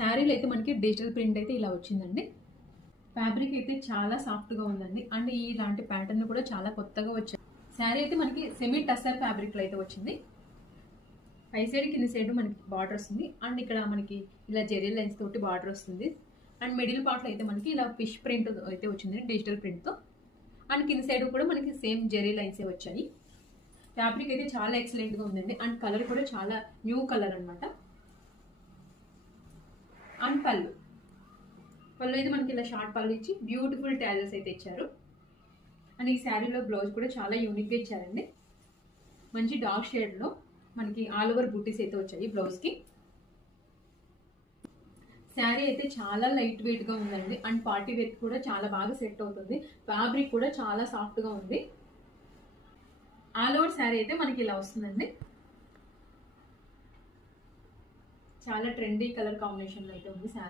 శారీలో అయితే మనకి డిజిటల్ ప్రింట్ అయితే ఇలా వచ్చిందండి. ఫ్యాబ్రిక్ అయితే చాలా సాఫ్ట్గా ఉందండి. అండ్ ఇలాంటి ప్యాటర్న్ కూడా చాలా కొత్తగా వచ్చాయి. శారీ అయితే మనకి సెమీ టస్సర్ ఫ్యాబ్రిక్లో అయితే వచ్చింది. పై సైడ్ కింద సైడ్ మనకి బార్డర్ వస్తుంది. అండ్ ఇక్కడ మనకి ఇలా జెరీ లైన్స్ తోటి బార్డర్ వస్తుంది. అండ్ మిడిల్ పార్ట్లో అయితే మనకి ఇలా ఫిష్ ప్రింట్ అయితే వచ్చింది డిజిటల్ ప్రింట్తో. అండ్ కింద సైడ్ కూడా మనకి సేమ్ జెరీ లైన్సే వచ్చాయి. ఫ్యాబ్రిక్ అయితే చాలా ఎక్సలెంట్గా ఉందండి. అండ్ కలర్ కూడా చాలా న్యూ కలర్ అనమాట. అండ్ పళ్ళు అయితే మనకి ఇలా షార్ట్ పళ్ళు ఇచ్చి బ్యూటిఫుల్ టాజల్స్ అయితే ఇచ్చారు. అండ్ ఈ శారీలో బ్లౌజ్ కూడా చాలా యూనిక్గా ఇచ్చారండి. మంచి డార్క్ షేడ్లో మనకి ఆల్ ఓవర్ బూటీస్ అయితే వచ్చాయి బ్లౌజ్కి. శారీ అయితే చాలా లైట్ వెయిట్గా ఉందండి. అండ్ పార్టీ వేర్ కూడా చాలా బాగా సెట్ అవుతుంది. ఫ్యాబ్రిక్ కూడా చాలా సాఫ్ట్గా ఉంది. ఆల్ ఓవర్ శారీ అయితే మనకి ఇలా వస్తుందండి. చాలా ట్రెండీ కలర్ కాంబినేషన్లో అయితే ఉంది శారీ.